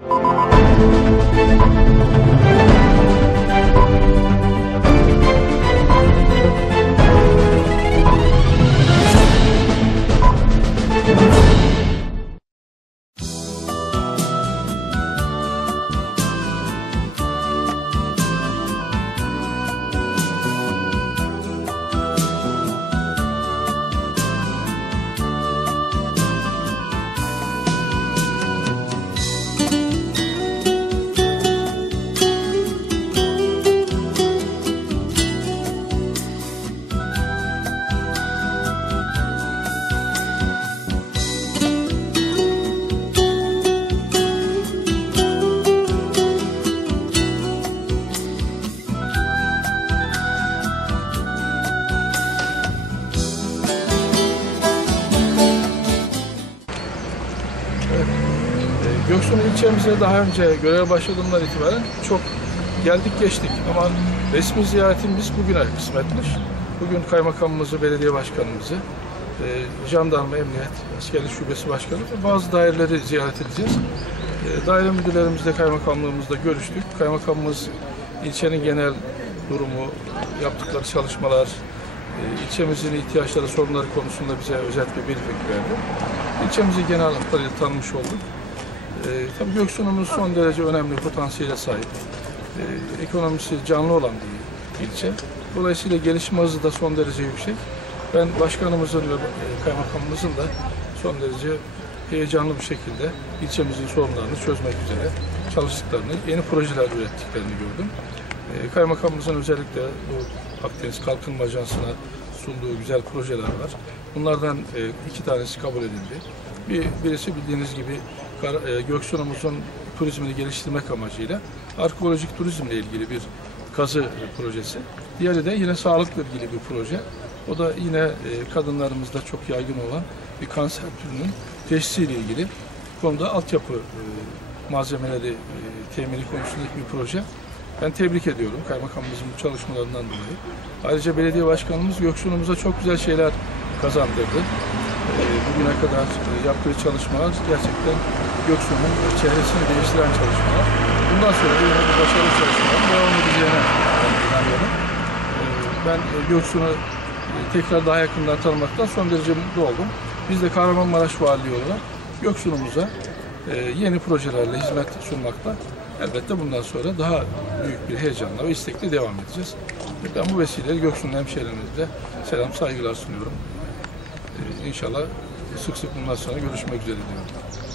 E, Göksun ilçemize daha önce göreve başladığımdan itibaren çok geldik geçtik ama resmi ziyaretimiz bugüne kısmetmiş. Bugün kaymakamımızı, belediye başkanımızı, e, jandarma, emniyet, askerlik şubesi başkanı ve bazı daireleri ziyaret edeceğiz. E, daire müdürlerimizle, kaymakamlığımızla görüştük. Kaymakamımız ilçenin genel durumu, yaptıkları çalışmalar, e, ilçemizin ihtiyaçları, sorunları konusunda bize özet bir briefing verdi. İlçemizi genel hatlarıyla tanımış olduk. E, tabii Göksun'umuz son derece önemli potansiyele sahip. E, ekonomisi canlı olan bir ilçe. Dolayısıyla gelişme hızı da son derece yüksek. Ben başkanımızın ve e, kaymakamımızın da son derece heyecanlı bir şekilde ilçemizin sorunlarını çözmek üzere çalıştıklarını, yeni projeler ürettiklerini gördüm. E, Kaymakamımızın özellikle bu Akdeniz Kalkınma Ajansı'na sunduğu güzel projeler var. Bunlardan e, iki tanesi kabul edildi. Bir, birisi bildiğiniz gibi Göksun'umuzun turizmini geliştirmek amacıyla arkeolojik turizmle ilgili bir kazı e, projesi. Diğeri de yine sağlıkla ilgili bir proje. O da yine e, kadınlarımızda çok yaygın olan bir kanser türünün teşhisiyle ilgili konuda altyapı e, malzemeleri e, temini konusundaki bir proje. Ben tebrik ediyorum kaymakamımızın bu çalışmalarından dolayı. Ayrıca belediye başkanımız Göksun'umuza çok güzel şeyler kazandırdı. E, bugüne kadar e, yaptığı çalışmalar gerçekten Göksun'un çehresini değiştiren çalışmalar. Bundan sonra da yine bu başarılı çalışmalar devam edeceğine inanıyorum. E, ben e, Göksun'u e, tekrar daha yakından tanımaktan son derece mutlu oldum. Biz de Kahramanmaraş Valiliği olarak Göksun'umuza yeni projelerle hizmet sunmakta elbette bundan sonra daha büyük bir heyecanla ve istekle devam edeceğiz. Ben bu vesileyle Göksun'un hemşehrilerimize selam, saygılar sunuyorum. İnşallah sık sık bundan sonra görüşmek üzere diyorum.